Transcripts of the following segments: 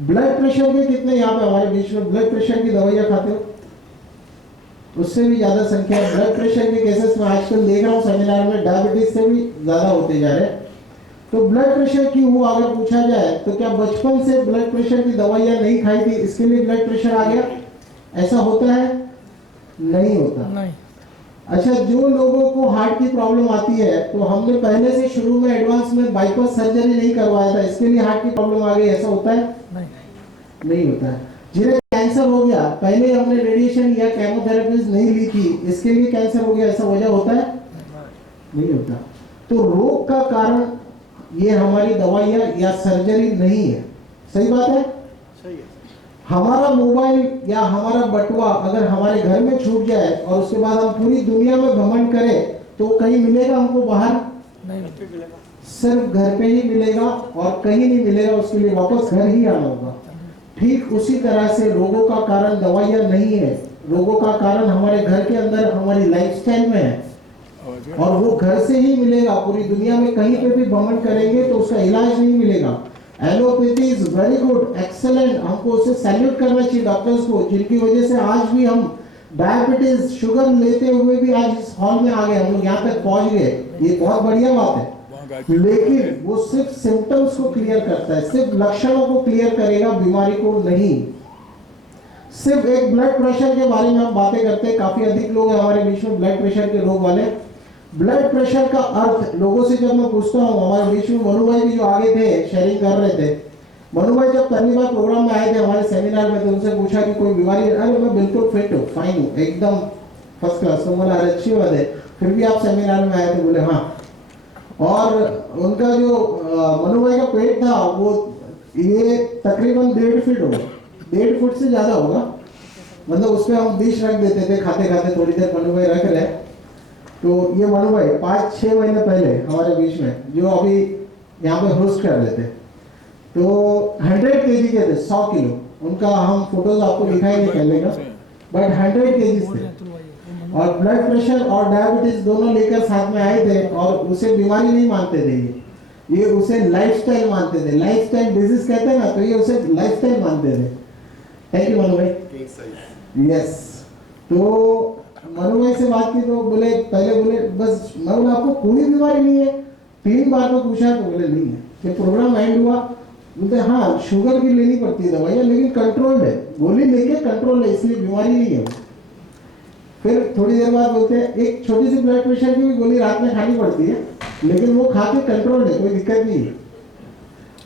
Blood pressure के कितने यहाँ पे हमारे बीच में ब्लड प्रेशर की दवाइयाँ खाते हो? उससे भी ज्यादा संख्या ब्लड प्रेशर के केसेस में आजकल देख रहा हूँ सेमिनार में, डायबिटीज से भी ज्यादा होते जा रहे हैं। तो ब्लड प्रेशर क्यों हुआ अगर पूछा जाए तो क्या बचपन से ब्लड प्रेशर की दवाइयाँ नहीं खाई थी इसके लिए ब्लड प्रेशर आ गया? ऐसा होता है? नहीं होता। नहीं। अच्छा, जो लोगों को हार्ट की प्रॉब्लम आती है तो हमने पहले से शुरू में एडवांस में बाईपास सर्जरी नहीं करवाया था, इसके लिए हार्ट की प्रॉब्लम आ गई, ऐसा होता है? नहीं होता है। जिन्हें कैंसर हो गया, पहले हमने रेडिएशन या केमोथेरेपीज नहीं ली थी, इसके लिए कैंसर हो गया, ऐसा वजह होता है? नहीं होता। तो रोग का कारण ये हमारी दवाइयाँ या सर्जरी नहीं है। सही बात है? सही है। हमारा मोबाइल या हमारा बटुआ अगर हमारे घर में छूट जाए और उसके बाद हम पूरी दुनिया में भ्रमण करें तो कहीं मिलेगा हमको? बाहर नहीं मिलेगा, सिर्फ घर पे ही मिलेगा और कहीं नहीं मिलेगा, उसके लिए वापस घर ही आना होगा। ठीक उसी तरह से रोगों का कारण दवाइयाँ नहीं है, रोगों का कारण हमारे घर के अंदर हमारी लाइफस्टाइल में है और वो घर से ही मिलेगा। पूरी दुनिया में कहीं पे भी भ्रमण करेंगे तो उसका इलाज नहीं मिलेगा। Allopathy is very good, excellent, हमको उसे सैल्यूट करना चाहिए डॉक्टर्स को, जिनकी वजह से आज भी हम डायबिटीज शुगर लेते हुए भी आज इस हॉल में आ गए, हम लोग यहाँ तक पहुंच गए, ये बहुत बढ़िया बात है। लेकिन वो सिर्फ सिम्टम्स को क्लियर करता है, सिर्फ लक्षणों को क्लियर करेगा, बीमारी को नहीं। सिर्फ एक ब्लड प्रेशर के बारे में हम बातें करते हैं, काफी अधिक लोग हैं हमारे बीच में ब्लड प्रेशर के रोग वाले। ब्लड प्रेशर का अर्थ लोगों से जब मैं पूछता हूँ, हमारे बीच में मनु भाई भी जो आगे थे शेयरिंग कर रहे थे, मनु भाई जब पहली बार प्रोग्राम में आए थे हमारे सेमिनार में, तो उनसे पूछा कि कोई बीमारी? अरे मैं बिल्कुल फिट हूँ, फाइन हूँ, एकदम फर्स्ट क्लास। तो बोला अरे अच्छी बात है, फिर भी आप सेमिनार में आए थे? बोले हाँ। और उनका जो मनु भाई का पेट था वो ये तकरीबन 1.5 फीट होगा, 1.5 फुट से ज्यादा होगा, मतलब उसमें हम डिश रख देते थे, खाते खाते थोड़ी देर मनु भाई रख रहे। तो ये मनु भाई 5-6 महीने पहले हमारे बीच में जो अभी यहाँ पे होस्ट कर रहे थे, तो 100 kg के थे, 100 किलो। उनका हम फोटोज आपको दिखाएंगे पहले का, बट 100 kg थे और ब्लड प्रेशर और डायबिटीज दोनों लेकर साथ में आए थे और उसे बीमारी नहीं मानते थे, ये उसे लाइफस्टाइल मानते थे। लाइफस्टाइल डिजीज कहते हैं ना, तो ये उसे लाइफस्टाइल मानते थे। थैंक यू मनु भाई। यस, तो मनु भाई से बात की तो बोले, पहले बोले बस, मैं बोला आपको कोई बीमारी नहीं है? 3 बार तो पूछा तो बोले नहीं है। फिर प्रोग्राम एंड हुआ, बोलते हाँ शुगर की लेनी पड़ती है दवाइयाँ, लेकिन कंट्रोल्ड है, गोली लेके कंट्रोल है, इसलिए बीमारी नहीं है। फिर थोड़ी देर बाद बोलते हैं एक छोटी सी ब्लड प्रेशर की भी गोली रात में खानी पड़ती है, लेकिन वो खा के कंट्रोल है, कोई दिक्कत नहीं है।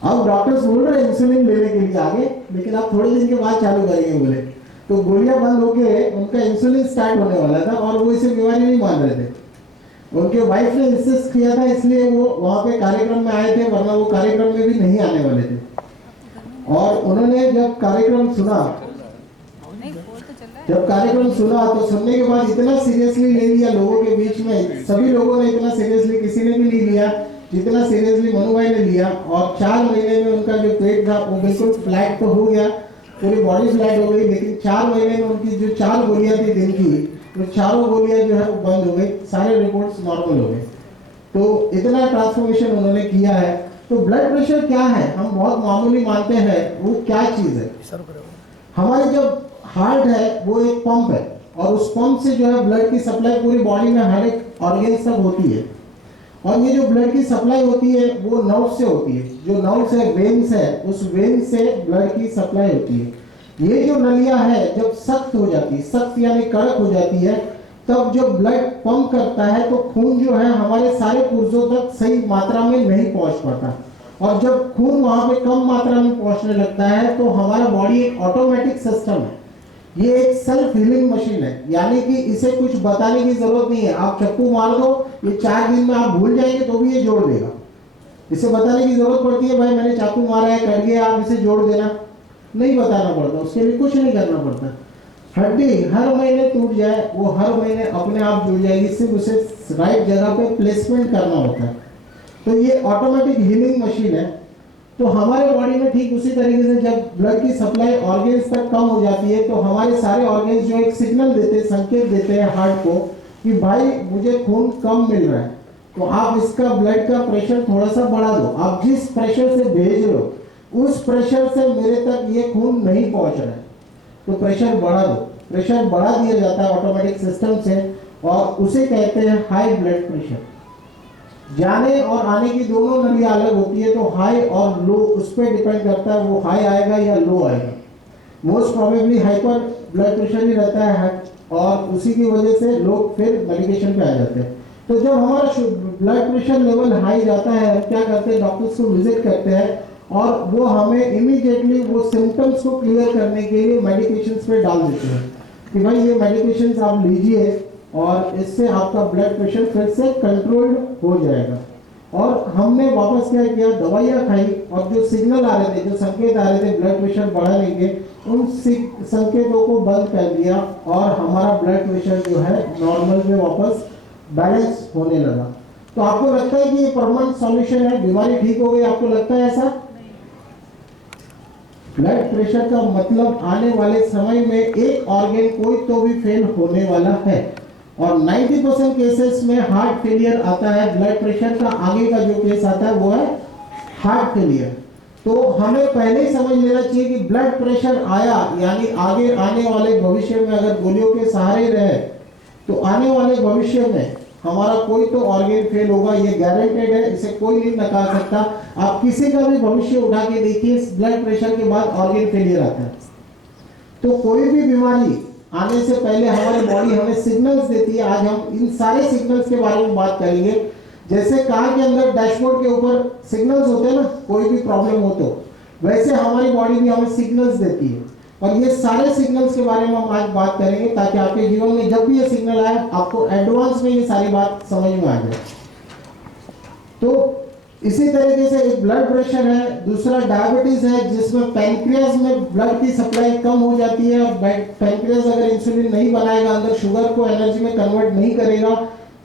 अब डॉक्टर्स बोल रहे हैं इंसुलिन लेने के लिए आगे, लेकिन आप थोड़े दिन के बाद चालू करेंगे बोले। तो गोलियां बंद होके उनका इंसुलिन स्टार्ट होने वाला था और वो इसे बीमारी नहीं मान रहे थे। उनके वाइफ ने इंसिस्ट किया था, इसलिए वो वहाँ पे कार्यक्रम में आए थे, वरना वो कार्यक्रम में भी नहीं आने वाले थे। और उन्होंने जब कार्यक्रम सुना तो सुनने के बाद इतना सीरियसली ले लिया लोगों के बीच में, सभी लोगों ने इतना सीरियसली किसी ने भी नहीं लिया जितना सीरियसली मनु भाई ने लिया। और 4 महीने में उनका जो पेट था वो बिल्कुल फ्लैट तो हो गया, पूरी बॉडी फ्लैट हो गई, लेकिन 4 महीने में उनकी जो 4 गोलियां थी दिन की, तो चारों गोलियां जो है वो बंद हो गई, सारे रिपोर्ट्स नॉर्मल हो गए। तो इतना ट्रांसफॉर्मेशन उन्होंने किया है। तो ब्लड प्रेशर क्या है, हम बहुत मामूली मानते हैं, वो क्या चीज है? हमारी जब हार्ट है वो एक पंप है और उस पंप से जो है ब्लड की सप्लाई पूरी बॉडी में हर एक ऑर्गन तक होती है। और ये जो ब्लड की सप्लाई होती है वो नर्व से होती है, जो नर्व है वेन्स है, उस वेन से ब्लड की सप्लाई होती है। ये जो नलियां है जब सख्त हो जाती है, सख्त यानी कड़क हो जाती है, तब जब ब्लड पंप करता है तो खून जो है हमारे सारे पुर्जों तक सही मात्रा में नहीं पहुंच पाता। और जब खून वहां पे कम मात्रा में पहुंचने लगता है तो हमारा बॉडी एक ऑटोमेटिक सिस्टम है, ये एक सेल्फ हीलिंग मशीन है, यानी कि इसे कुछ बताने की जरूरत नहीं है। आप चप्पू मार दो, ये 4 दिन में आप भूल जाएंगे तो भी ये जोड़ देगा। इसे बताने की जरूरत पड़ती है, भाई मैंने चाकू मारा है, कट गया, आप इसे जोड़ देना, नहीं बताना पड़ता, उसके लिए कुछ नहीं करना पड़ता। हड्डी हर महीने टूट जाए, वो हर महीने अपने आप जुड़ जाएगी, सिर्फ उसे राइट जगह पे प्लेसमेंट करना होता है। तो ये ऑटोमेटिक हीलिंग मशीन है। तो हमारे बॉडी में ठीक उसी तरीके से जब ब्लड की सप्लाई ऑर्गन्स तक कम हो जाती है तो हमारे सारे ऑर्गन्स जो एक सिग्नल देते हैं, संकेत देते हैं हार्ट को कि भाई मुझे खून कम मिल रहा है, तो आप इसका ब्लड का प्रेशर थोड़ा सा बढ़ा दो। आप जिस प्रेशर से भेज रहे हो, उस प्रेशर से मेरे तक ये खून नहीं पहुंच रहा है, तो प्रेशर बढ़ा दो। प्रेशर बढ़ा दिया जाता है ऑटोमेटिक सिस्टम से, और उसे कहते हैं हाई ब्लड प्रेशर। जाने और आने की दोनों नलियां अलग होती है, तो हाई और लो उस पर डिपेंड करता है, वो हाई आएगा या लो आएगा। Most probably hyper blood pressure ही रहता है, और उसी की वजह से लोग फिर मेडिकेशन पे आ जाते हैं। तो जब हमारा ब्लड प्रेशर लेवल हाई जाता है, हम क्या करते हैं, डॉक्टर्स को विजिट करते हैं, और वो हमें इमीडिएटली वो सिम्टम्स को क्लियर करने के लिए मेडिकेशंस पे डाल देते हैं कि भाई ये मेडिकेशंस आप लीजिए, और इससे आपका ब्लड प्रेशर फिर से कंट्रोल्ड हो जाएगा। और हमने वापस क्या किया, दवाइयाँ खाई, और जो सिग्नल आ रहे थे, जो संकेत आ रहे थे ब्लड प्रेशर बढ़ाने के, उन संकेतों को बंद कर दिया, और हमारा ब्लड प्रेशर जो है नॉर्मल में वापस बैलेंस होने लगा। तो आपको लगता है कि ये परमानेंट सॉल्यूशन है, बीमारी ठीक हो गई, आपको लगता है ऐसा? ब्लड प्रेशर का मतलब आने वाले समय में एक ऑर्गन कोई तो भी फेल होने वाला है, और 90% केसेस में हार्ट फेलियर आता है। ब्लड प्रेशर का आगे का जो केस आता है वो है हार्ट फेलियर। तो हमें पहले ही समझ लेना चाहिए कि ब्लड प्रेशर आया, यानी आगे आने वाले भविष्य में अगर गोलियों के सहारे रहे, तो आने वाले भविष्य में हमारा कोई तो ऑर्गन फेल होगा, ये गारंटेड है, इसे कोई नहीं नकार सकता। आप किसी का भी भविष्य उठा के देखिए, ब्लड प्रेशर के बाद ऑर्गन फेलियर आता है। तो कोई भी बीमारी आने से पहले हमारी बॉडी हमें सिग्नल्स देती है। आज हम इन सारे सिग्नल्स के बारे में बात करेंगे। जैसे कार के अंदर डैशबोर्ड के ऊपर सिग्नल्स होते हैं ना, कोई भी प्रॉब्लम हो तो, वैसे हमारी बॉडी भी हमें सिग्नल्स देती है, और ये सारे सिग्नल्स के बारे में हम आज बात करेंगे, ताकि आपके जीवन में जब भी ये सिग्नल आए, आपको एडवांस में ये सारी बात समझ में आ जाए। तो इसी तरीके से एक ब्लड प्रेशर है, दूसरा डायबिटीज है, जिसमें पैनक्रियाज में ब्लड की सप्लाई कम हो जाती है, और पैनक्रियाज अगर इंसुलिन नहीं बनाएगा, अंदर शुगर को एनर्जी में कन्वर्ट नहीं करेगा,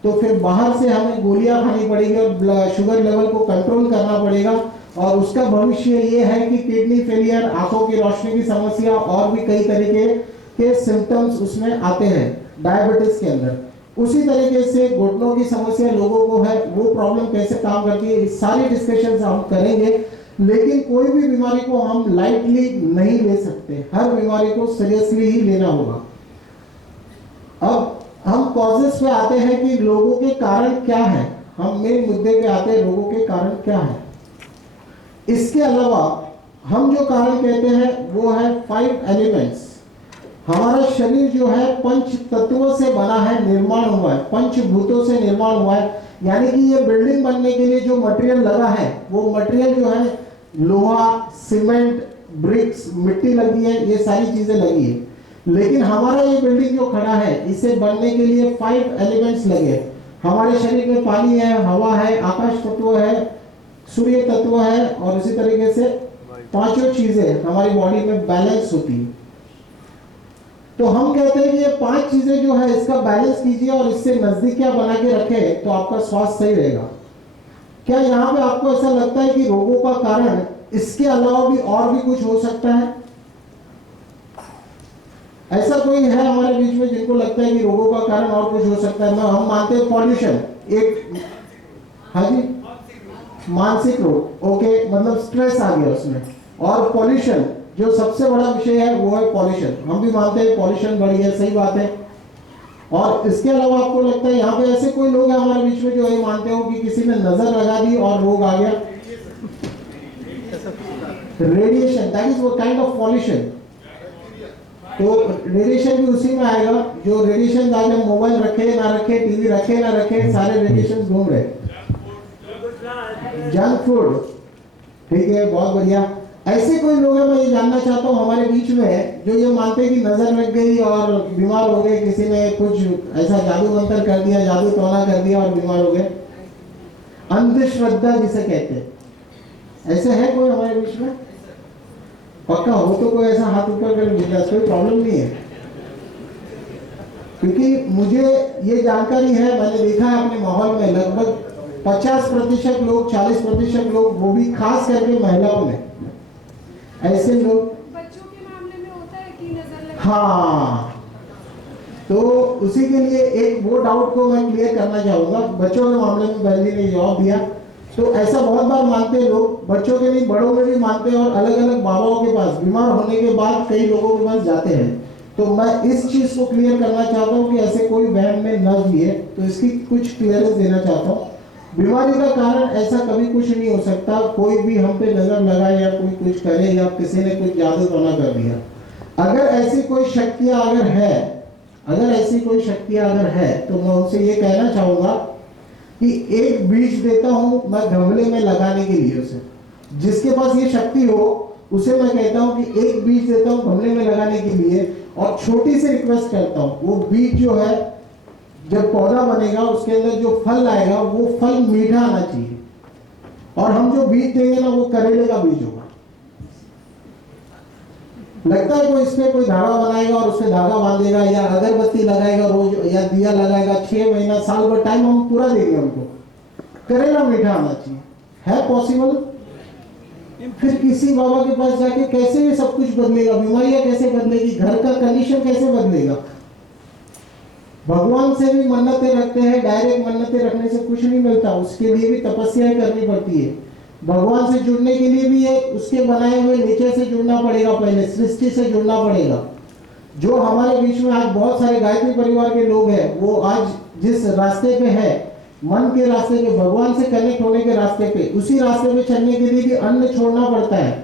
तो फिर बाहर से हमें गोलियां खानी पड़ेगी और शुगर लेवल को कंट्रोल करना पड़ेगा। और उसका भविष्य ये है कि किडनी फेलियर, आंखों की रोशनी की समस्या, और भी कई तरीके के सिम्टम्स उसमें आते हैं डायबिटीज के अंदर। उसी तरीके से घुटनों की समस्या लोगों को है, वो प्रॉब्लम कैसे काम करती है, इस सारी डिस्कशन हम करेंगे। लेकिन कोई भी बीमारी को हम लाइटली नहीं ले सकते, हर बीमारी को सीरियसली ही लेना होगा। अब हम कॉजेस पे आते हैं कि लोगों के कारण क्या है, हम मेन मुद्दे पे आते हैं, लोगों के कारण क्या है। इसके अलावा हम जो कारण कहते हैं वो है 5 एलिमेंट्स। हमारा शरीर जो है पंच तत्वों से बना है, निर्माण हुआ है, पंचभूतों से निर्माण हुआ है। यानी कि ये बिल्डिंग बनने के लिए जो मटेरियल लगा है, वो मटेरियल जो है लोहा, सीमेंट, ब्रिक्स, मिट्टी लगी है, ये सारी चीजें लगी है। लेकिन हमारा ये बिल्डिंग जो खड़ा है, इसे बनने के लिए 5 एलिमेंट्स लगे। हमारे शरीर में पानी है, हवा है, आकाश तत्व है, सूर्य तत्व है, और इसी तरीके से पांचों चीजें हमारी बॉडी में बैलेंस होती है। तो हम कहते हैं कि ये 5 चीजें जो है इसका बैलेंस कीजिए, और इससे नजदीकियां बना के रखें, तो आपका स्वास्थ्य सही रहेगा। क्या यहाँ पे आपको ऐसा लगता है कि रोगों का कारण इसके अलावा भी और भी कुछ हो सकता है? ऐसा कोई है हमारे बीच में जिनको लगता है कि रोगों का कारण और कुछ हो सकता है? हम मानते हैं पॉल्यूशन एक, हाँ जी, मानसिक रोग, ओके, मतलब स्ट्रेस आ गया उसमें। और पॉल्यूशन जो सबसे बड़ा विषय है वो है पॉल्यूशन, हम भी मानते हैं पॉल्यूशन बढ़ गया, सही बात है। और इसके अलावा आपको लगता है यहाँ पे ऐसे कोई लोग हैं हमारे बीच में जो ये मानते हो कि किसी ने नजर लगा दी और रोग आ गया? रेडिएशन, दैट इज वो काइंड ऑफ पॉल्यूशन। तो रेडिएशन भी उसी में आएगा। जो रेडिएशन आज हम मोबाइल रखे ना रखे, टीवी रखे ना रखे, सारे रेडिएशन घूम रहे। जंक फूड, ठीक है, बहुत बढ़िया। ऐसे कोई लोग हैं, मैं ये जानना चाहता हूँ हमारे बीच में, जो ये मानते हैं कि नजर लग गई और बीमार हो गए, किसी ने कुछ ऐसा जादू मंत्र कर दिया, जादू टोना कर दिया और बीमार हो गए। अंधश्रद्धा जिसे कहते हैं, ऐसे है कोई हमारे बीच में? पक्का हो तो कोई ऐसा हाथ ऊपर कर दीजिए, कोई प्रॉब्लम नहीं है। क्योंकि मुझे ये जानकारी है, मैंने देखा है अपने माहौल में, लगभग 50% लोग, 40% लोग, वो भी खास करके महिलाओं में, ऐसे लोग। बच्चों के मामले में होता है कि नजर लग, हाँ, तो उसी के लिए एक वो डाउट को मैं क्लियर करना चाहूंगा। बच्चों के मामले में बहन ने जवाब दिया तो ऐसा बहुत बार मानते हैं लोग, बच्चों के नहीं बड़ों में भी मानते हैं, और अलग अलग बाबाओं के पास बीमार होने के बाद कई लोगों के पास जाते हैं। तो मैं इस चीज को क्लियर करना चाहता हूँ कि ऐसे कोई वहम में न जिए, तो इसकी कुछ क्लियरेंस देना चाहता हूँ। बीमारी का कारण ऐसा कभी कुछ नहीं हो सकता, कोई भी हम पे नजर लगाए या कोई कुछ करे या किसी ने कुछ जादू टोना कर दिया। अगर ऐसी कोई शक्तियां अगर है, अगर ऐसी कोई शक्तियां अगर है, तो मैं उनसे ये कहना चाहूंगा कि एक बीज देता हूं मैं गमले में लगाने के लिए, उसे जिसके पास ये शक्ति हो उसे मैं कहता हूं कि एक बीज देता हूं गमले में लगाने के लिए, और छोटी सी रिक्वेस्ट करता हूं वो बीज जो है जब पौधा बनेगा उसके अंदर जो फल आएगा वो फल मीठा आना चाहिए, और हम जो बीज देंगे ना वो करेले का बीज होगा। लगता है कोई इस पे कोई धागा बनाएगा और उससे धागा बांधेगा या अगरबत्ती लगाएगा रोज या दिया लगाएगा, 6 महीना साल भर टाइम हम पूरा देंगे उनको, करेला मीठा आना चाहिए, है पॉसिबल? फिर किसी बाबा के पास जाके कैसे ये सब कुछ बदलेगा? बीमारियां कैसे बदलेगी? घर का कंडीशन कैसे बदलेगा? भगवान से भी मन्नतें रखते हैं, डायरेक्ट मन्नतें रखने से कुछ नहीं मिलता, उसके लिए भी तपस्याएं करनी पड़ती है। भगवान से जुड़ने के लिए भी है, उसके बनाए हुए नेचर से जुड़ना पड़ेगा, पहले सृष्टि से जुड़ना पड़ेगा। जो हमारे बीच में आज बहुत सारे गायत्री परिवार के लोग हैं, वो आज जिस रास्ते पे है, मन के रास्ते पे, भगवान से कनेक्ट होने के रास्ते पे, उसी रास्ते पे चलने के लिए भी अन्न छोड़ना पड़ता है।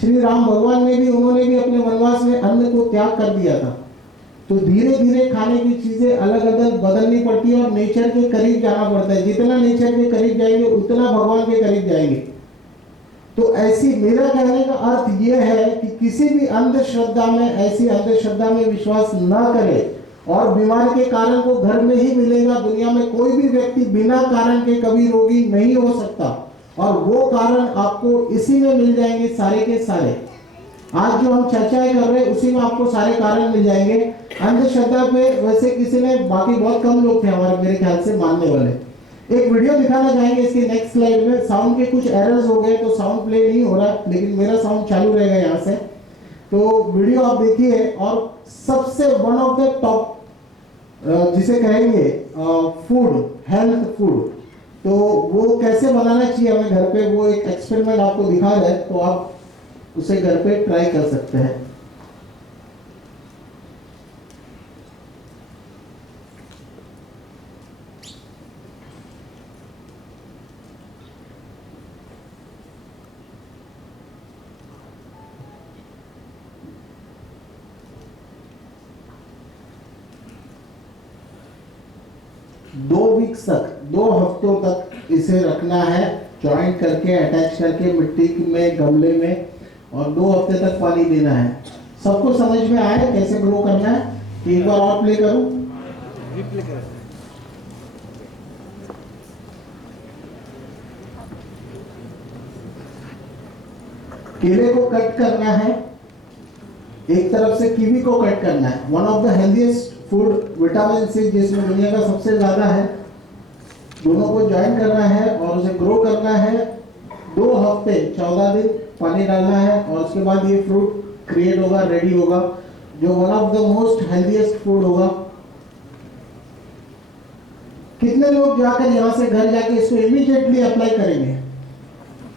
श्री राम भगवान ने भी, उन्होंने भी अपने वनवास में अन्न को त्याग कर दिया था। तो धीरे धीरे खाने की चीजें अलग अलग बदलनी पड़ती है और नेचर के करीब जाना पड़ता है। जितना नेचर के करीब जाएंगे उतना भगवान के करीब जाएंगे। तो ऐसी, मेरा कहने का अर्थ यह है कि किसी भी अंधश्रद्धा में, ऐसी अंधश्रद्धा में विश्वास ना करें, और बीमारी के कारण को घर में ही मिलेगा। दुनिया में कोई भी व्यक्ति बिना कारण के कभी रोगी नहीं हो सकता, और वो कारण आपको इसी में मिल जाएंगे सारे के सारे। आज जो हम चर्चाएं कर रहे हैं उसी में आपको सारे कारण मिल जाएंगे। अंधश्रद्धा पे वैसे किसी ने, बाकी बहुत कम लोग थे हमारे मेरे ख्याल से मानने वाले। एक वीडियो दिखाना चाहेंगे इसके नेक्स्ट स्लाइड में। साउंड के कुछ एरर्स हो गए तो साउंड प्ले नहीं हो रहा, लेकिन मेरा साउंड चालू रहेगा यहाँ से। तो वीडियो आप देखिए, और सबसे वन ऑफ द टॉप जिसे कहेंगे फूड, हेल्थ फूड, तो वो कैसे बनाना चाहिए हमें घर पे, वो एक एक्सपेरिमेंट आपको दिखा रहा है, तो आप उसे घर पे ट्राई कर सकते हैं। दो हफ्तों तक इसे रखना है, जॉइंट करके, अटैच करके मिट्टी में, गमले में, और 2 हफ्ते तक पानी देना है। सबको समझ में आया कैसे ग्रो करना है? कि एक बार और प्ले करूं? केले को कट करना है, एक तरफ से कीवी को कट करना है। One of the healthiest food, vitamin C जिसमें दुनिया का सबसे ज्यादा है, दोनों को ज्वाइन करना है और उसे ग्रो करना है। 2 हफ्ते 14 दिन पानी डालना है, और उसके बाद ये फ्रूट क्रिएट होगा, रेडी होगा, जो one of the most healthiest food होगा। कितने लोग जाकर यहाँ से घर जाके इसको इमीडिएटली अप्लाई करेंगे?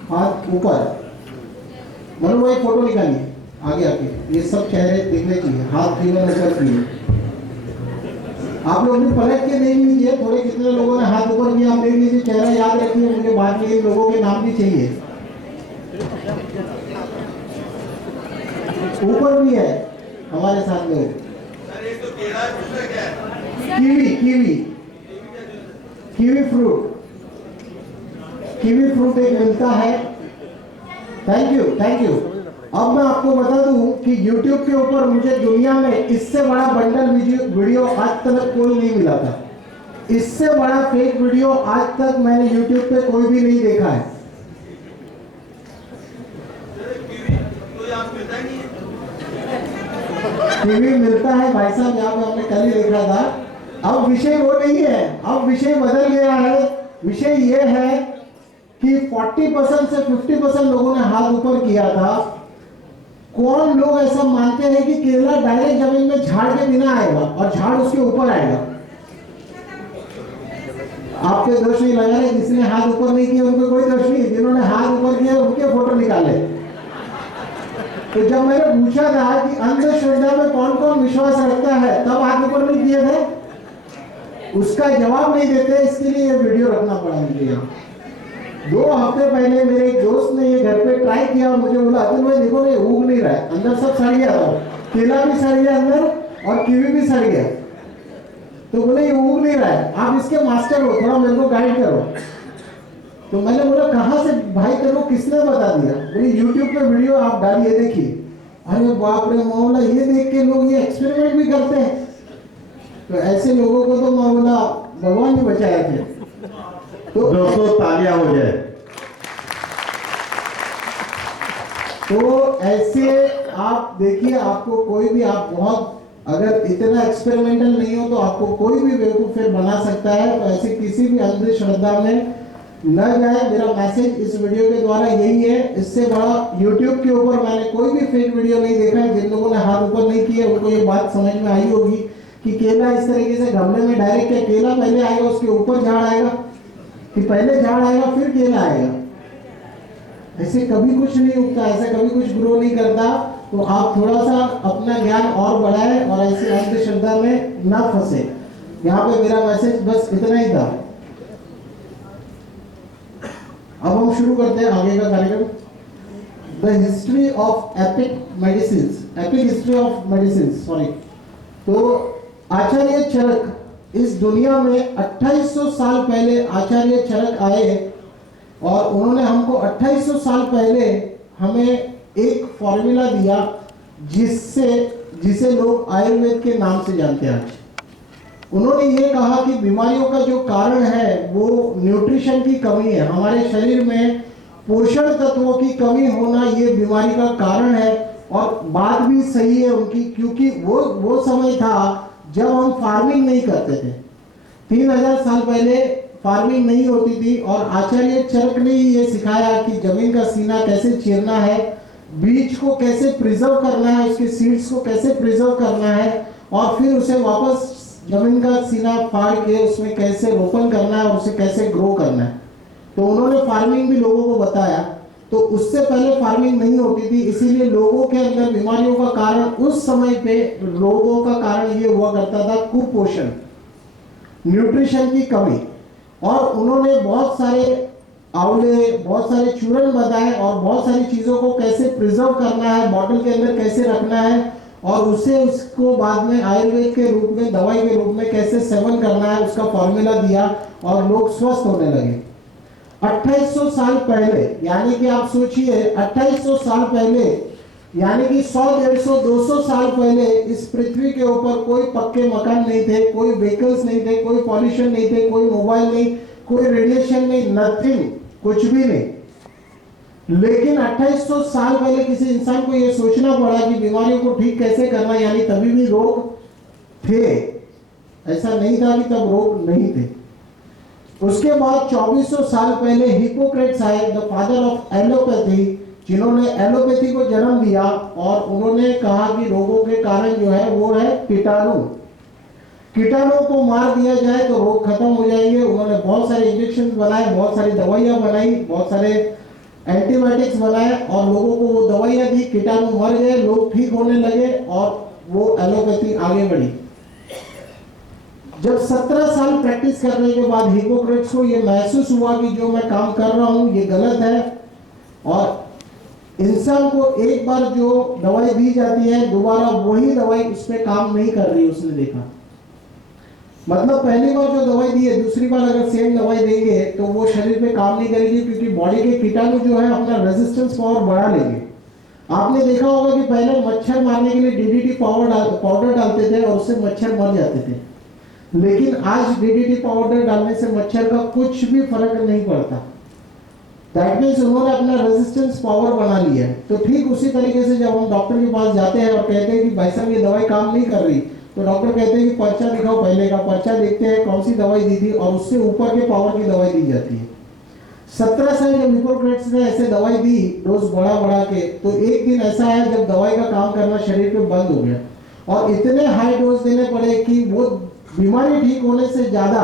हाथ ऊपर, मतलब वो एक फोटो निकालिए आगे आके, ये सब चेहरे दिखने चाहिए, हाथ केवल ऊपर किए। आप लोग भी पलट के देख लीजिए, थोड़े कितने लोगों ने हाथ ऊपर किया, आप देख लीजिए, चेहरा याद रखिए, मुझे बाद में इन लोगों के नाम भी चाहिए। ऊपर भी है हमारे साथ में कीवी फ्रूट एक मिलता है। Thank you. अब मैं आपको बता दूं कि YouTube के ऊपर मुझे दुनिया में इससे बड़ा बंडल वीडियो आज तक कोई नहीं मिला था। इससे बड़ा फेक वीडियो आज तक मैंने YouTube पे कोई भी नहीं देखा है। कीवी मिलता है भाई साहब, यहाँ पे हमने कल ही देखा था। अब विषय वो नहीं है, अब विषय बदल गया है। विषय ये है कि 40% से 50% लोगों ने हाथ ऊपर किया था। कौन लोग ऐसा मानते हैं कि केला डायरेक्ट जमीन में झाड़ के बिना आएगा और झाड़ उसके ऊपर आएगा? आप पे दोष नहीं लगा रहे, जिसने हाथ ऊपर नहीं किया उनको कोई दोष नहीं, जिन्होंने हाथ ऊपर किया उनके फोटो निकाले। तो जब मैंने पूछा था कि अंधश्रद्धा में कौन कौन विश्वास रखता है, तब हाथ ऊपर नहीं किए थे, उसका जवाब नहीं देते, इसके लिए ये वीडियो रखना पड़ा मुझे यहाँ। 2 हफ्ते पहले मेरे एक दोस्त ने ये घर पे ट्राई किया और मुझे बोला अतुल भाई देखो ना, उग नहीं रहा है, अंदर सब सड़ गया था, केला भी सड़ गया अंदर और कीवी भी सड़ गया। तो बोले ये उग नहीं रहा है, आप इसके मास्टर हो, थोड़ा मेरे को गाइड करो। तो मैंने बोला कहाँ से भाई, तेरे को किसने बता दिया? बोले यूट्यूब पे वीडियो आप डालिए देखिए। अरे बाप रे, मैं बोला ये देख के लोग ये एक्सपेरिमेंट भी करते हैं। तो ऐसे लोगों को तो मैं बोला भगवान ही बचाया थे। तो दोस्तों तालियां हो जाए। तो ऐसे आप देखिए, आपको कोई भी, आप बहुत अगर इतना एक्सपेरिमेंटल नहीं हो तो आपको कोई भी बेवकूफ फिर बना सकता है। तो ऐसे किसी भी अंधश्रद्धा में न जाए। मेरा मैसेज इस वीडियो के द्वारा यही है। इससे बड़ा यूट्यूब के ऊपर मैंने कोई भी फेक वीडियो नहीं देखा है। जिन लोगों ने हाथ ऊपर नहीं किए उनको ये बात समझ में आई होगी कि केला इस तरीके से गमले में डायरेक्ट, क्या केला पहले आएगा उसके ऊपर झाड़ आएगा, कि पहले झाड़ आएगा फिर केला आएगा? ऐसे कभी कुछ नहीं उगता, ऐसा कभी कुछ ग्रो नहीं करता। तो आप थोड़ा सा अपना ज्ञान और बढ़ाएं और ऐसे अंधश्रद्धा में ना फंसे। यहाँ पे मेरा मैसेज बस इतना ही था। अब हम शुरू करते हैं आगे का कार्यक्रम। The history of epic history of medicine, sorry. तो आचार्य चरक इस दुनिया में 2800 साल पहले आचार्य चरक आए और उन्होंने हमको 2800 साल पहले हमें एक फॉर्मूला दिया जिसे लोग आयुर्वेद के नाम से जानते हैं आज। उन्होंने ये कहा कि बीमारियों का जो कारण है वो न्यूट्रिशन की कमी है। हमारे शरीर में पोषण तत्वों की कमी होना ये बीमारी का कारण है। और बात भी सही है उनकी, क्योंकि वो समय था जब हम फार्मिंग नहीं करते थे। 3000 साल पहले फार्मिंग नहीं होती थी और आचार्य चरक ने ही ये सिखाया कि जमीन का सीना कैसे चीरना है, बीज को कैसे प्रिजर्व करना है, उसके सीड्स को कैसे प्रिजर्व करना है और फिर उसे वापस जमीन का सीना फाड़ के उसमें कैसे रोपण करना है और उसे कैसे ग्रो करना है। तो उन्होंने फार्मिंग भी लोगों को बताया। तो उससे पहले फार्मिंग नहीं होती थी, इसीलिए लोगों के अंदर बीमारियों का कारण उस समय पे रोगों का कारण ये हुआ करता था कुपोषण, न्यूट्रिशन की कमी। और उन्होंने बहुत सारे आंवले, बहुत सारे चूर्ण बताए और बहुत सारी चीजों को कैसे प्रिजर्व करना है, बॉटल के अंदर कैसे रखना है और उसको बाद में आयुर्वेद के रूप में, दवाई के रूप में कैसे सेवन करना है, उसका फॉर्मूला दिया और लोग स्वस्थ होने लगे। 2800 साल पहले, यानी कि आप सोचिए 2800 साल पहले, यानी कि 100, 150, 200 साल पहले इस पृथ्वी के ऊपर कोई पक्के मकान नहीं थे, कोई व्हीकल्स नहीं थे, कोई पॉल्यूशन नहीं थे, कोई मोबाइल नहीं, कोई रेडिएशन नहीं, नथिंग, कुछ भी नहीं। लेकिन 2800 साल पहले किसी इंसान को यह सोचना पड़ा कि बीमारियों को ठीक कैसे करना, यानी तभी भी रोग थे, ऐसा नहीं था कि तब रोग नहीं थे। उसके बाद 2400 साल पहले हिप्पोक्रेट्स आए, द फादर ऑफ एलोपैथी, जिन्होंने एलोपैथी को जन्म दिया और उन्होंने कहा कि रोगों के कारण जो है वो है कीटाणु। कीटाणु को मार दिया जाए तो रोग खत्म हो जाएंगे। उन्होंने बहुत सारे इंजेक्शन बनाए, बहुत सारी दवाइयां बनाई, बहुत सारे एंटीबायोटिक्स बनाए और लोगों को वो दवाइयां दी, कीटाणु मर गए, लोग ठीक होने लगे और वो एलोपैथी आगे बढ़ी। जब 17 साल प्रैक्टिस करने के बाद हिप्पोक्रेट्स को ये महसूस हुआ कि जो मैं काम कर रहा हूं ये गलत है और इंसान को एक बार जो दवाई दी जाती है दोबारा वही दवाई उस पर काम नहीं कर रही, उसने देखा। मतलब पहली बार जो दवाई दी है दूसरी बार अगर सेम दवाई देंगे तो वो शरीर पे काम नहीं करेगी, क्योंकि बॉडी के कीटाणु जो है अपना रेजिस्टेंस पावर बढ़ा लेंगे। आपने देखा होगा कि पहले मच्छर मारने के लिए डीडीटी पाउडर डालते थे और उससे मच्छर मर जाते थे, लेकिन आज डीडीटी पाउडर डालने से मच्छर का कुछ भी फर्क नहीं पड़ता। दैट मीन्स उन्होंने अपना रेजिस्टेंस पावर बना लिया है। तो ठीक उसी तरीके से जब हम डॉक्टर के पास जाते हैं और कहते हैं कि भाई साहब ये दवाई काम नहीं कर रही, तो डॉक्टर कहते हैं कि पर्चा दिखाओ, पहले का पर्चा देखते हैं कौन सी दवाई दी थी और उससे ऊपर के पावर की दवाई दी जाती है। 17 साल जब हिप्पोक्रेट्स ने ऐसे दवाई दी डोज बढ़ा के, तो एक दिन ऐसा है जब दवाई का काम करना शरीर पे बंद हो गया और इतने हाई डोज देने पड़े कि वो बीमारी ठीक होने से ज्यादा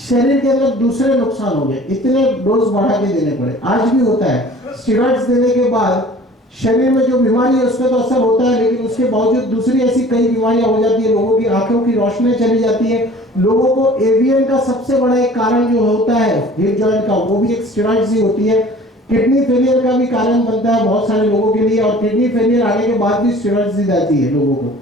शरीर के अंदर दूसरे नुकसान हो गए, इतने डोज बढ़ा के देने पड़े। आज भी होता है, स्टेरॉइड्स देने के बाद शरीर में जो बीमारी है उस पर तो असर होता है, लेकिन उसके बावजूद दूसरी ऐसी कई बीमारियां हो जाती है, लोगों की आंखों की रोशनी चली जाती है। लोगों को एवीएन का सबसे बड़ा एक कारण जो होता है हिप जॉइंट का, वो भी एक स्टेरॉइड्स ही होती है। किडनी फेलियर का भी कारण बनता है बहुत सारे लोगों के लिए, और किडनी फेलियर आने के बाद भी स्टेरॉइड्स दी जाती है लोगों को।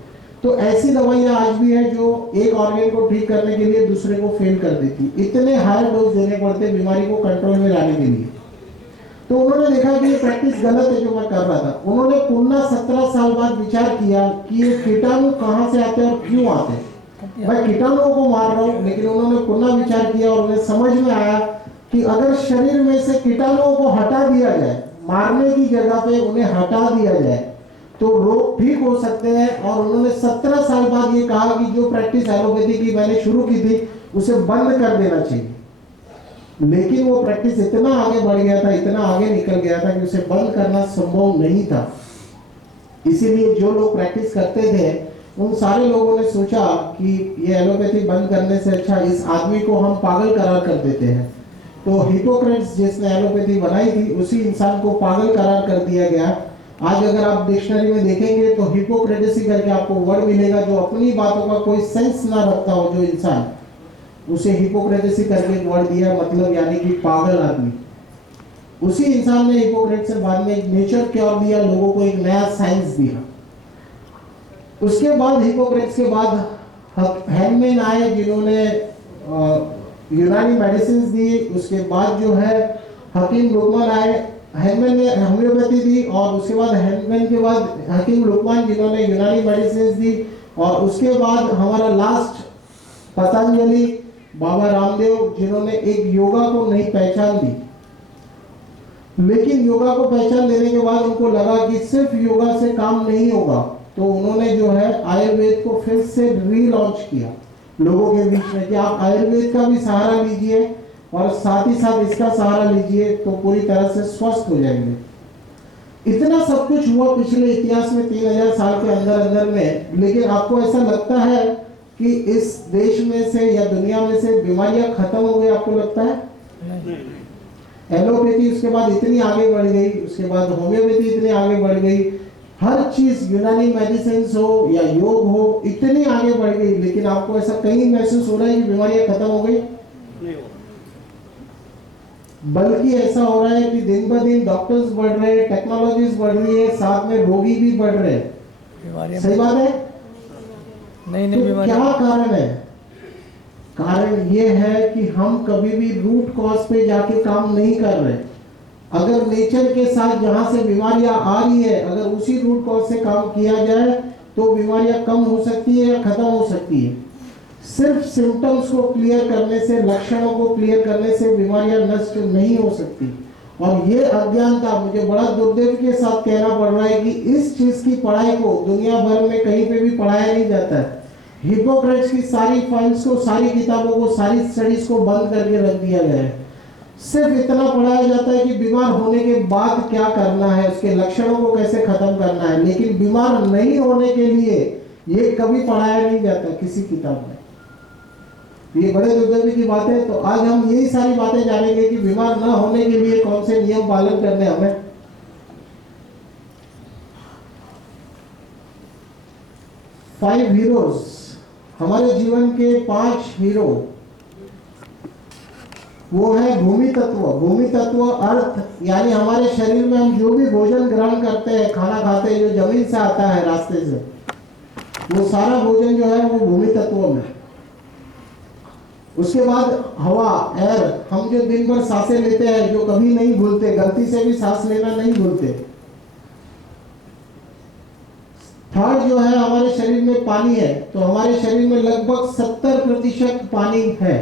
तो ऐसी दवाइयां आज भी है जो एक ऑर्गन को ठीक करने के लिए दूसरे को फेल कर देती, इतने हाई डोज देने पड़ते बीमारी को कंट्रोल में लाने के लिए। तो उन्होंने देखा कि ये प्रैक्टिस गलत है जो मैं कर रहा था। उन्होंने पुनः 17 साल बाद विचार किया कि ये कीटाणु कहाँ से आते हैं और क्यों आते हैं। मैं कीटाणुओं को मार रहा हूँ, लेकिन उन्होंने पुनः विचार किया और उन्हें समझ में आया कि अगर शरीर में से कीटाणुओं को हटा दिया जाए, मारने की जगह पे उन्हें हटा दिया जाए, तो रोग ठीक हो सकते हैं। और उन्होंने 17 साल बाद ये कहा कि जो प्रैक्टिस एलोपैथी की मैंने शुरू की थी उसे बंद कर देना चाहिए। लेकिन वो प्रैक्टिस इतना आगे बढ़ गया था, इतना आगे निकल गया था कि उसे बंद करना संभव नहीं था। इसीलिए जो लोग प्रैक्टिस करते थे उन सारे लोगों ने सोचा कि ये एलोपैथी बंद करने से अच्छा इस आदमी को हम पागल करार कर देते हैं। तो हिपोक्रेट्स जिसने एलोपैथी बनाई थी उसी इंसान को पागल करार कर दिया गया। आज अगर आप डिक्शनरी में देखेंगे तो हिपोक्रेटेसी करके आपको वर्ड मिलेगा, जो अपनी बातों का कोई सेंस ना रखता हो जो इंसान, उसे हिपोक्रेटेसी करके एक वर्ड दिया, मतलब यानी कि पागल आदमी। उसी इंसान ने हिपोक्रेट से बाद में एक नेचर क्योर दिया, लोगों को एक नया साइंस दिया। उसके बाद हिपोक्रेट्स के बाद हैनमैन आए जिन्होंने यूनानी मेडिसिन दी। उसके बाद जो है हकीम लुकमान आए, हैनमैन ने होम्योपैथी दी, और उसके बाद हैनमैन के बाद हकीम लुकमान जिन्होंने यूनानी मेडिसिन दी। और उसके बाद हमारा लास्ट पतंजलि बाबा रामदेव जिन्होंने एक योगा को नई पहचान दी। लेकिन योगा को पहचान देने के बाद उनको लगा कि सिर्फ योगा से काम नहीं होगा, तो उन्होंने जो है आयुर्वेद को फिर से रीलॉन्च किया लोगों के बीच में कि आप आयुर्वेद का भी सहारा लीजिए और साथ ही साथ इसका सहारा लीजिए तो पूरी तरह से स्वस्थ हो जाएंगे। इतना सब कुछ हुआ पिछले इतिहास में 3000 साल के अंदर अंदर में। लेकिन आपको ऐसा लगता है कि इस देश में से या दुनिया में से बीमारियां खत्म हो गई? आपको लगता है? एलोपैथी उसके बाद इतनी आगे बढ़ गई, उसके बाद होम्योपैथी इतनी आगे बढ़ गई, हर चीज यूनानी मेडिसिन हो या योग हो इतनी आगे बढ़ गई। लेकिन आपको ऐसा कहीं महसूस हो रहा है कि बीमारियां खत्म हो गई? नहीं हो। बल्कि ऐसा हो रहा है कि दिन ब दिन डॉक्टर्स बढ़ रहे हैं, टेक्नोलॉजीज बढ़ रही है, साथ में रोगी भी बढ़ रहे हैं। सही बात है? नहीं तो क्या कारण है? कारण ये है कि हम कभी भी रूट कॉज पे जाके काम नहीं कर रहे। अगर नेचर के साथ जहां से बीमारियां आ रही है, अगर उसी रूट कॉज से काम किया जाए तो बीमारियां कम हो सकती है या खत्म हो सकती है। सिर्फ सिम्टम्स को क्लियर करने से, लक्षणों को क्लियर करने से बीमारियां नष्ट नहीं हो सकती। और ये अज्ञानता, मुझे बड़ा दुर्दैव के साथ कहना पड़ रहा है कि इस चीज की पढ़ाई को दुनिया भर में कहीं पे भी पढ़ाया नहीं जाता है। हिपोक्रेट्स की सारी फाइल्स को, सारी किताबों को, सारी स्टडीज को बंद करके रख दिया गया है। सिर्फ इतना पढ़ाया जाता है कि बीमार होने के बाद क्या करना है, उसके लक्षणों को कैसे खत्म करना है, लेकिन बीमार नहीं होने के लिए ये कभी पढ़ाया नहीं जाता किसी किताब में। ये बड़े दुर्दैव की बात है। तो आज हम यही सारी बातें जानेंगे कि बीमार न होने के लिए कौन से नियम पालन करने हमें। 5 हीरोज, हमारे जीवन के 5 हीरो, वो है भूमि तत्व। भूमि तत्व अर्थ यानी हमारे शरीर में हम जो भी भोजन ग्रहण करते हैं, खाना खाते हैं, जो जमीन से आता है रास्ते से, वो सारा भोजन जो है वो भूमि तत्व में। उसके बाद हवा, एयर, हम जो दिन भर सांसें लेते हैं, जो कभी नहीं भूलते, गलती से भी सांस लेना नहीं भूलते। थर्ड जो है हमारे शरीर में पानी है, तो हमारे शरीर में लगभग 70% पानी है।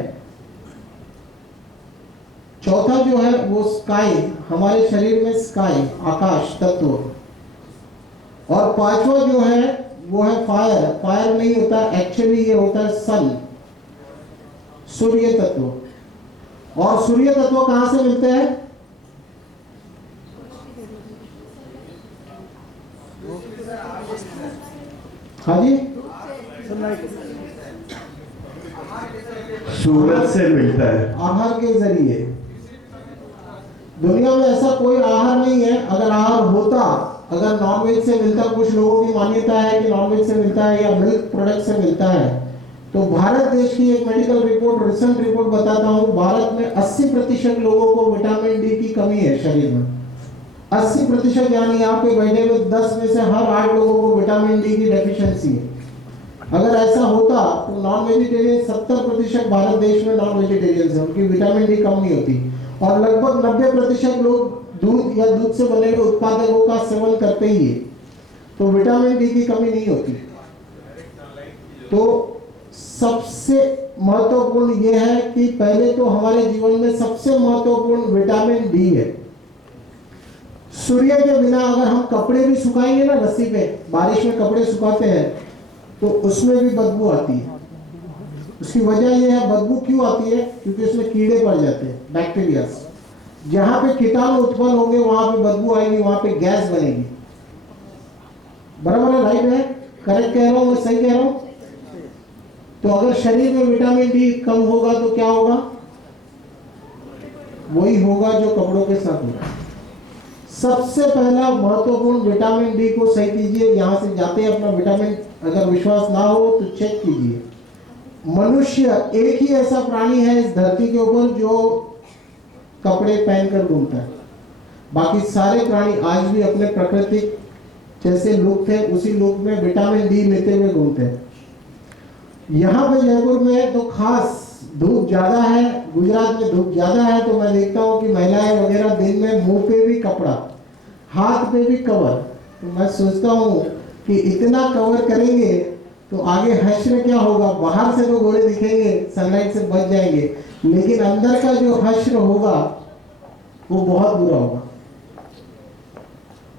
चौथा जो है वो स्काई, हमारे शरीर में स्काई, आकाश तत्व। और पांचवा जो है वो है फायर। फायर नहीं होता एक्चुअली, ये होता है सन, सूर्य तत्व। और सूर्य तत्व कहां से मिलते हैं? हाँ जी, सूरज से मिलता है। आहार के जरिए। दुनिया में ऐसा कोई आहार नहीं है, अगर आहार होता, अगर नॉनवेज से मिलता, कुछ लोगों की मान्यता है कि नॉनवेज से मिलता है या मिल्क प्रोडक्ट से मिलता है, तो भारत देश की एक मेडिकल रिपोर्ट, रिसेंट रिपोर्ट बताता हूं, भारत में 80% लोगों को विटामिन डी की कमी है शरीर में। 80%, यानी यहाँ पे बैठे हुए 10 में से हर 8 लोगों को विटामिन डी की डेफिशिएंसी है। अगर ऐसा होता तो नॉन वेजिटेरियन 70% भारत देश में नॉन वेजिटेरियन है, उनकी विटामिन डी कम नहीं होती। और लगभग 90% लोग दूध या दूध से बने हुए उत्पादों का सेवन करते ही है, तो विटामिन डी की कमी नहीं होती। तो सबसे महत्वपूर्ण यह है कि पहले तो हमारे जीवन में सबसे महत्वपूर्ण विटामिन डी है। सूर्य के बिना अगर हम कपड़े भी सुखाएंगे ना, रस्सी पे बारिश में कपड़े सुखाते हैं, तो उसमें भी बदबू आती है। उसकी वजह यह है, बदबू क्यों आती है? क्योंकि उसमें कीड़े पड़ जाते हैं, बैक्टीरिया। जहां पे कीटाणु उत्पन्न होंगे वहां पे बदबू आएगी, वहां पे गैस बनेगी। बराबर है? राइट है? करेक्ट कह रहा हूं मैं? सही कह रहा हूं? तो अगर शरीर में विटामिन डी कम होगा तो क्या होगा? वही होगा जो कपड़ों के साथ होगा। सबसे पहला महत्वपूर्ण विटामिन डी को सही कीजिए। यहां से जाते हैं अपना विटामिन, अगर विश्वास ना हो तो चेक कीजिए। मनुष्य एक ही ऐसा प्राणी है इस धरती के ऊपर जो कपड़े पहनकर घूमता है। बाकी सारे प्राणी आज भी अपने प्राकृतिक जैसे लुक थे उसी लुक में विटामिन डी लेते हुए घूमते हैं। यहाँ पे जयपुर में तो खास धूप ज्यादा है, गुजरात में धूप ज्यादा है, तो मैं देखता हूँ कि महिलाएं वगैरह दिन में मुंह पे भी कपड़ा, हाथ पे भी कवर। तो मैं सोचता हूँ कि इतना कवर करेंगे तो आगे हश्र क्या होगा? बाहर से तो गोरे दिखेंगे, सनलाइट से बच जाएंगे, लेकिन अंदर का जो हश्र होगा वो बहुत बुरा होगा।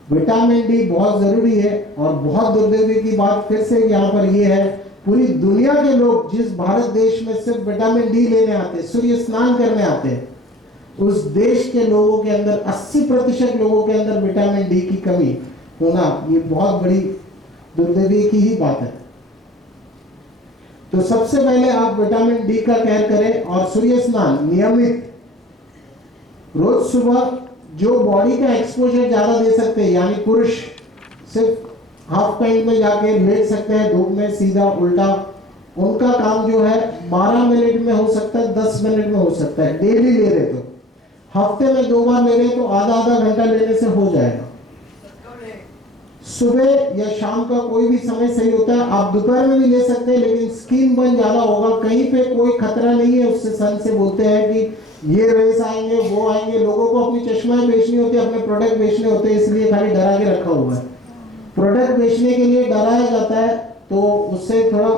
विटामिन डी बहुत जरूरी है। और बहुत दुर्दैवी की बात फिर से यहाँ पर ये है, पूरी दुनिया के लोग जिस भारत देश में सिर्फ विटामिन डी लेने आते, सूर्य स्नान करने आते, उस देश के लोगों के अंदर 80% लोगों के अंदर विटामिन डी की कमी होना, ये बहुत बड़ी दुर्दैवी की ही बात है। तो सबसे पहले आप विटामिन डी का केयर करें और सूर्य स्नान नियमित रोज सुबह। जो बॉडी का एक्सपोजर ज्यादा दे सकते हैं, यानी पुरुष सिर्फ हाफ पैंट में जाके लेट सकते हैं धूप में सीधा उल्टा, उनका काम जो है 12 मिनट में हो सकता है, 10 मिनट में हो सकता है। डेली ले रहे तो, हफ्ते में 2 बार ले रहे तो आधा घंटा लेने से हो जाएगा। सुबह या शाम का कोई भी समय सही होता है। आप दोपहर में भी ले सकते हैं, लेकिन स्किन बर्न ज्यादा होगा। कहीं पे कोई खतरा नहीं है उससे। सन से बोलते हैं कि ये रेस आएंगे, वो आएंगे। लोगों को अपनी चश्माएं बेचनी होती है, अपने प्रोडक्ट बेचने होते हैं, इसलिए खाली डरा के रखा हुआ है। प्रोडक्ट बेचने के लिए डराया जाता है, तो उससे थोड़ा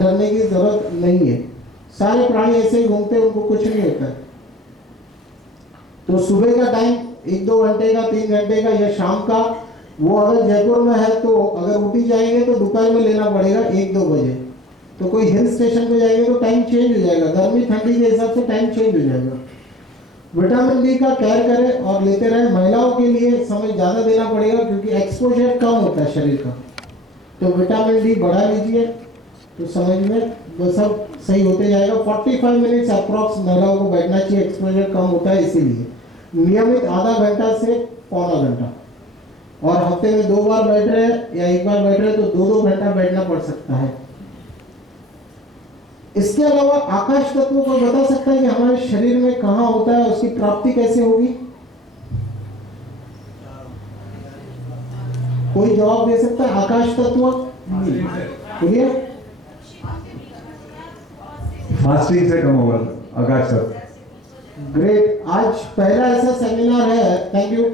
डरने की जरूरत नहीं है। सारे प्राणी ऐसे ही घूमते हैं, उनको कुछ नहीं होता है। तो सुबह का टाइम 1-2 घंटे का, 3 घंटे का, या शाम का, वो अगर जयपुर में है तो अगर उठी जाएंगे तो दोपहर में लेना पड़ेगा 1-2 बजे। तो कोई हिल स्टेशन पे जाएंगे तो टाइम चेंज हो जाएगा, गर्मी ठंडी के हिसाब से टाइम चेंज हो जाएगा। विटामिन डी का केयर करें और लेते रहें। महिलाओं के लिए समय ज्यादा देना पड़ेगा क्योंकि एक्सपोजर कम होता है शरीर का, तो विटामिन डी बढ़ा लीजिए तो समझ में वो सब सही होते जाएगा। 45 मिनट्स अप्रॉक्स महिलाओं को बैठना चाहिए, एक्सपोजर कम होता है इसीलिए। नियमित आधा घंटा से पौना घंटा, और हफ्ते में 2 बार बैठ रहे हैं या 1 बार बैठ रहे हैं तो 2-2 घंटा बैठना पड़ सकता है। इसके अलावा आकाश तत्व को बता सकता है कि हमारे शरीर में कहां होता है, उसकी प्राप्ति कैसे होगी? कोई जवाब दे सकता है? आकाश तत्व बोलिए। फास्टिंग से कम होगा आकाश तत्व। ग्रेट। आज पहला ऐसा सेमिनार है, थैंक यू,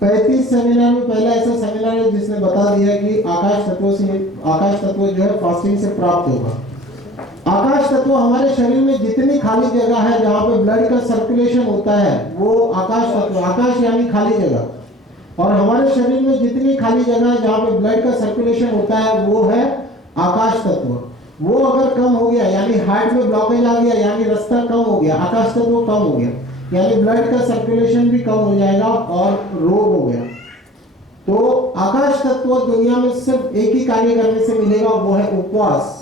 35 सेमिनार में पहला ऐसा सेमिनार है जिसने बता दिया कि आकाश तत्व जो है फास्टिंग से प्राप्त होगा। आकाश तत्व हमारे शरीर में जितनी खाली जगह है जहाँ पे ब्लड का सर्कुलेशन होता है वो आकाश तत्व, आकाश यानी खाली जगह, और हमारे शरीर में जितनी खाली जगह है जहाँ पे ब्लड का सर्कुलेशन होता है वो है आकाश तत्व। वो अगर कम हो गया, यानी हार्ट में ब्लॉकेज आ गया, यानी रास्ता कम हो गया, आकाश तत्व कम हो गया, यानी ब्लड का सर्कुलेशन भी कम हो जाएगा और रोग हो गया। तो आकाश तत्व दुनिया में सिर्फ एक ही कार्य करने से मिलेगा, वो है उपवास।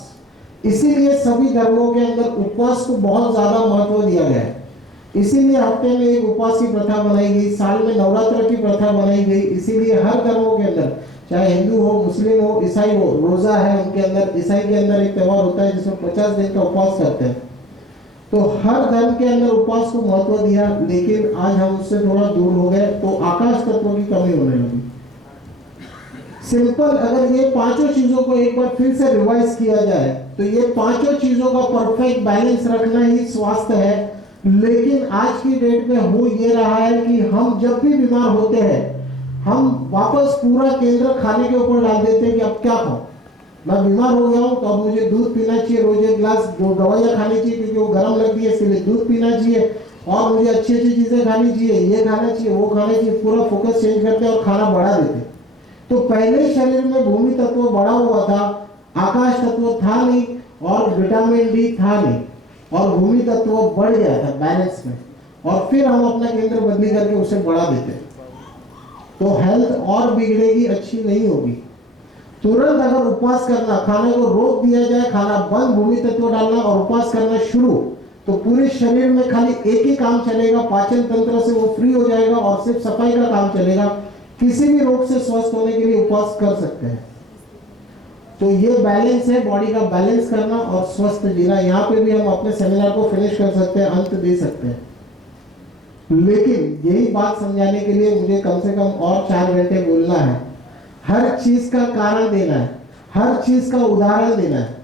इसीलिए सभी धर्मों के अंदर उपवास को बहुत ज्यादा महत्व दिया गया है। इसीलिए हफ्ते में एक उपवास की प्रथा बनाई गई, साल में नवरात्र की प्रथा बनाई गई। इसीलिए हर धर्मों के अंदर, चाहे हिंदू हो, मुस्लिम हो, ईसाई हो, रोजा है उनके अंदर, ईसाई के अंदर एक त्योहार होता है जिसमें 50 दिन का उपवास करते हैं। तो हर धर्म के अंदर उपवास को महत्व दिया, लेकिन आज हम उससे थोड़ा दूर हो गए तो आकाश तत्व की कमी होने लगी। सिंपल, अगर ये पांचों चीजों को एक बार फिर से रिवाइज किया जाए तो ये पांचों चीजों का परफेक्ट बैलेंस रखना ही स्वास्थ्य है। लेकिन आज की डेट में हो ये रहा है कि हम जब भी बीमार होते हैं हम वापस पूरा केंद्र खाने के ऊपर डाल देते हैं कि अब क्या खाऊं, मैं बीमार हो गया हूं तो अब मुझे दूध पीना चाहिए, रोज एक गिलास, दो दवाइयां खानी चाहिए क्योंकि वो गर्म लगती है इसलिए दूध पीना चाहिए, और मुझे अच्छी अच्छी चीजें खानी चाहिए, ये खाना चाहिए, वो खाना चाहिए, पूरा फोकस चेंज करते हैं और खाना बढ़ा देते हैं। तो पहले शरीर में भूमि तत्व बढ़ा हुआ था, आकाश तत्व था नहीं और विटामिन डी था नहीं, और भूमि तत्व बढ़ गया था बैलेंस में, और फिर हम अपना केंद्र बदली करके उसे बढ़ा देते, तो हेल्थ और बिगड़ेगी, अच्छी नहीं होगी। तुरंत अगर उपवास करना, खाने को रोक दिया जाए, खाना बंद, भूमि तत्व डालना और उपवास करना शुरू, तो पूरे शरीर में खाली एक ही काम चलेगा, पाचन तंत्र से वो फ्री हो जाएगा और सिर्फ सफाई का काम चलेगा। किसी भी रोग से स्वस्थ होने के लिए उपवास कर सकते हैं। तो ये बैलेंस है, बॉडी का बैलेंस करना और स्वस्थ जीना। यहाँ पे भी हम अपने सेमिनार को फिनिश कर सकते हैं, अंत दे सकते हैं, लेकिन यही बात समझाने के लिए मुझे कम से कम और 4 घंटे बोलना है। हर चीज का कारण देना है, हर चीज का उदाहरण देना है,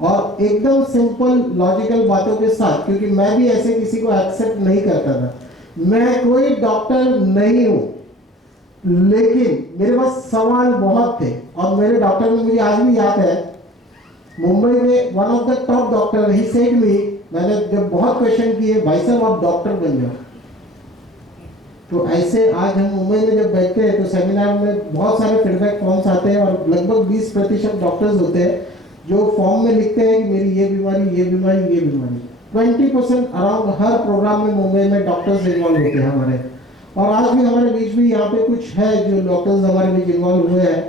और एकदम सिंपल लॉजिकल बातों के साथ, क्योंकि मैं भी ऐसे किसी को एक्सेप्ट नहीं करता था। मैं कोई डॉक्टर नहीं हूं, लेकिन मेरे पास सवाल बहुत थे और मेरे डॉक्टर ने, मुझे आज भी याद है, मुंबई में one of the top doctor ही सेड मी, मैंने जब बहुत क्वेश्चन किए, भाई साहब आप डॉक्टर बन जाओ। तो ऐसे आज हम मुंबई में जब बैठते हैं तो सेमिनार में बहुत सारे फीडबैक फॉर्म्स आते हैं और लगभग 20% डॉक्टर्स होते हैं जो फॉर्म में लिखते हैं कि मेरी ये बीमारी, ये बीमारी, ये बीमारी। 20% अराउंड हर प्रोग्राम में मुंबई में डॉक्टर्स इन्वॉल्व होते हैं हमारे, और आज भी हमारे बीच में यहाँ पे कुछ है जो डॉक्टर्स हमारे बीच इन्वॉल्व हुए हैं।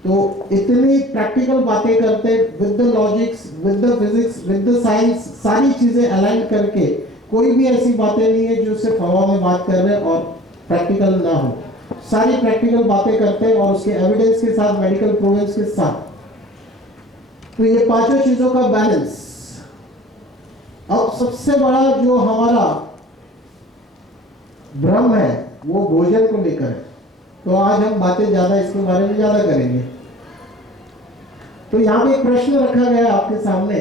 तो इतनी प्रैक्टिकल बातें करते हैं, with the logics, with the physics, with the science, सारी चीजें अलाइन करके, कोई भी ऐसी बातें नहीं है जो सिर्फ हवा में बात कर रहे हैं और प्रैक्टिकल ना हो। सारी प्रैक्टिकल बातें करते हैं और उसके एविडेंस के साथ, मेडिकल प्रूवेंस के साथ। तो ये पांचों चीजों का बैलेंस। अब सबसे बड़ा जो हमारा भ्रम है वो भोजन को लेकर है, तो आज हम बातें ज्यादा इसके बारे में ज्यादा करेंगे। तो यहां पे एक प्रश्न रखा गया आपके सामने,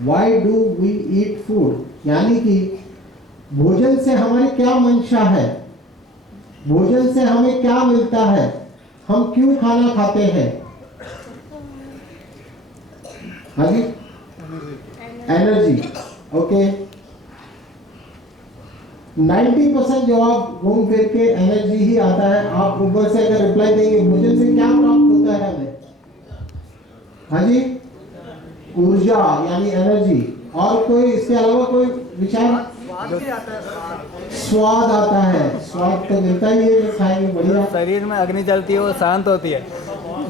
why do we eat food, यानी कि भोजन से हमारी क्या मंशा है, भोजन से हमें क्या मिलता है, हम क्यों खाना खाते हैं। हाँ जी, एनर्जी। ओके, 90% जवाब घूम फिर के एनर्जी ही आता है। आप ऊपर से अगर रिप्लाई देंगे भोजन से क्या प्राप्त होता है हमें, हाँ जी, ऊर्जा यानी एनर्जी, और कोई इसके अलावा कोई विचार। स्वाद आता है, स्वाद तो मिलता ही है जब खाएंगे, बढ़िया। शरीर में अग्नि जलती है, वो शांत होती है,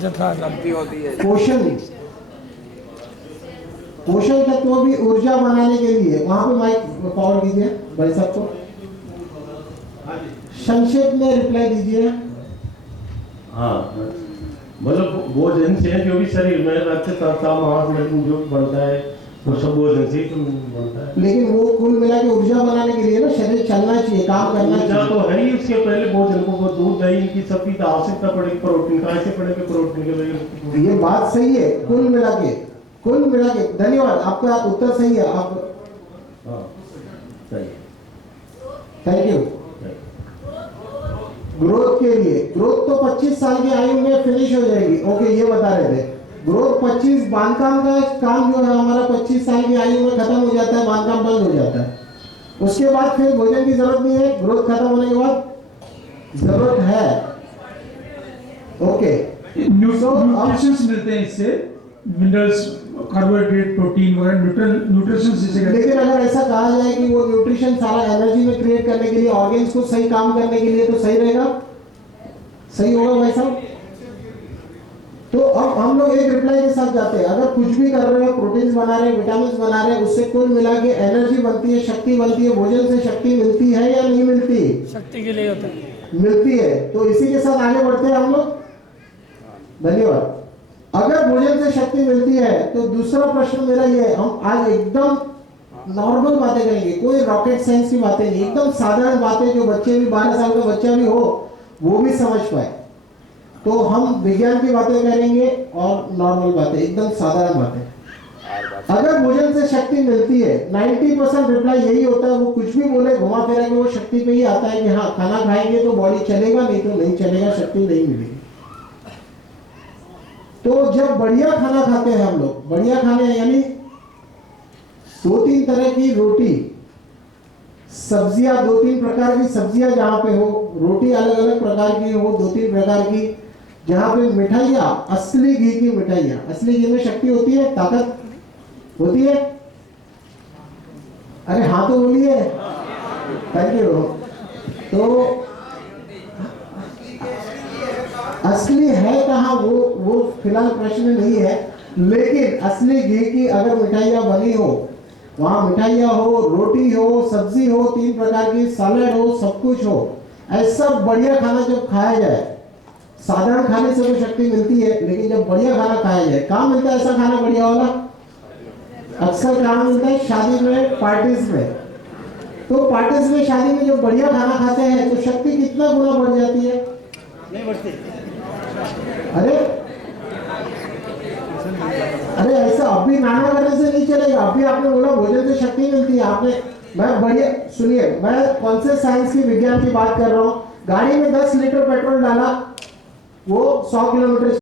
जलती होती है। पोषण, पोषण तत्व भी ऊर्जा बनाने के लिए, वहां पे माइक पावर दीजिए भाई साहब को, संक्षेप में रिप्लाई दीजिए। हाँ, मतलब भोजन से जो भी शरीर में रक्त तथा मांस जो बनता है वो सब भोजन से ही बनता है। लेकिन वो कुल मिला के ऊर्जा बनाने के लिए ना शरीर चलना चाहिए, काम करना चाहिए। तो है ही, उसके पहले भोजन को वो दूध दही इनकी सबकी आवश्यकता पड़ेगी, प्रोटीन का ऐसे पड़ेगा, प्रोटीन के लिए। ये बात सही है, कुल मिला के, कुल मिला के। धन्यवाद, आपका उत्तर सही है। आप सही, थैंक यू। ग्रोथ के लिए, ग्रोथ तो 25 साल की आयु में फिनिश हो जाएगी। ओके, ये बता रहे थे ग्रोथ 25, बांधकाम का काम जो है हमारा 25 साल की आयु में खत्म हो जाता है, बांधकाम बंद हो जाता है। उसके बाद फिर भोजन की जरूरत नहीं है, ग्रोथ खत्म होने के बाद जरूरत है। ओके, न्यूट्रिशंस मिलते हैं इससे, मिनरल्स, कार्बोहाइड्रेट, प्रोटीन वगैरह, न्यूट्रिशंस जिसे। लेकिन अगर ऐसा कहा जाए कि वो न्यूट्रिशन सारा एनर्जी में क्रिएट करने के लिए, ऑर्गेन्स को सही काम करने के लिए, तो सही रहेगा, सही होगा भाई साहब। तो अब हम लोग लोग एक रिप्लाई के साथ जाते हैं, अगर कुछ भी कर रहे हो, प्रोटीन्स बना रहे हैं, विटामिन बना रहे हैं, उससे कुल मिला के एनर्जी बनती है, शक्ति बनती है, भोजन से शक्ति मिलती है या नहीं मिलती? शक्ति के लिए होता है। मिलती है। तो इसी के साथ आगे बढ़ते हैं हम लोग। धन्यवाद। अगर भोजन से शक्ति मिलती है तो दूसरा प्रश्न मेरा ये है, हम आज एकदम नॉर्मल बातें करेंगे, कोई रॉकेट साइंस की बातें नहीं, एकदम साधारण बातें जो बच्चे भी 12 साल का बच्चा भी हो वो भी समझ पाए। तो हम विज्ञान की बातें करेंगे और नॉर्मल बातें, एकदम साधारण बातें। अगर भोजन से शक्ति मिलती है, 90% रिप्लाई यही होता है, वो कुछ भी बोले घुमा फिरा के वो शक्ति पे ही आता है कि हाँ खाना खाएंगे तो बॉडी चलेगा, नहीं तो नहीं चलेगा, शक्ति नहीं मिलेगी। तो जब बढ़िया खाना खाते हैं हम लोग, बढ़िया खाने यानी 2-3 तरह की रोटी, सब्जियां 2-3 प्रकार की सब्जियां जहां पे हो, रोटी अलग अलग प्रकार की हो 2-3 प्रकार की, जहां पे मिठाइयां, असली घी की मिठाइयां, असली घी में शक्ति होती है, ताकत होती है। अरे हाँ तो बोलिए, थैंक यू। तो असली है कहाँ, वो फिलहाल प्रश्न नहीं है, लेकिन असली घी की अगर मिठाइयां बनी हो, वहां मिठाइयां हो, रोटी हो, सब्जी हो, 3 प्रकार की सलाद हो, सब कुछ हो, ऐसा बढ़िया खाना जब खाया जाए, साधारण खाने से तो शक्ति मिलती है, लेकिन जब बढ़िया खाना खाया जाए, कहाँ मिलता है ऐसा खाना बढ़िया वाला? अक्सर कहाँ मिलता है? शादी में, पार्टीज में। तो पार्टीज में, शादी में जब बढ़िया खाना खाते हैं तो शक्ति कितना गुना बढ़ जाती है? नहीं बढ़ती। अरे ऐसा अभी नाना करने से नहीं चलेगा। अभी आपने बोला भोजन से शक्ति मिलती है, आपने, मैं बढ़िया सुनिए, मैं कौन से साइंस की, विज्ञान की बात कर रहा हूँ। गाड़ी में 10 लीटर पेट्रोल डाला, वो 100 किलोमीटर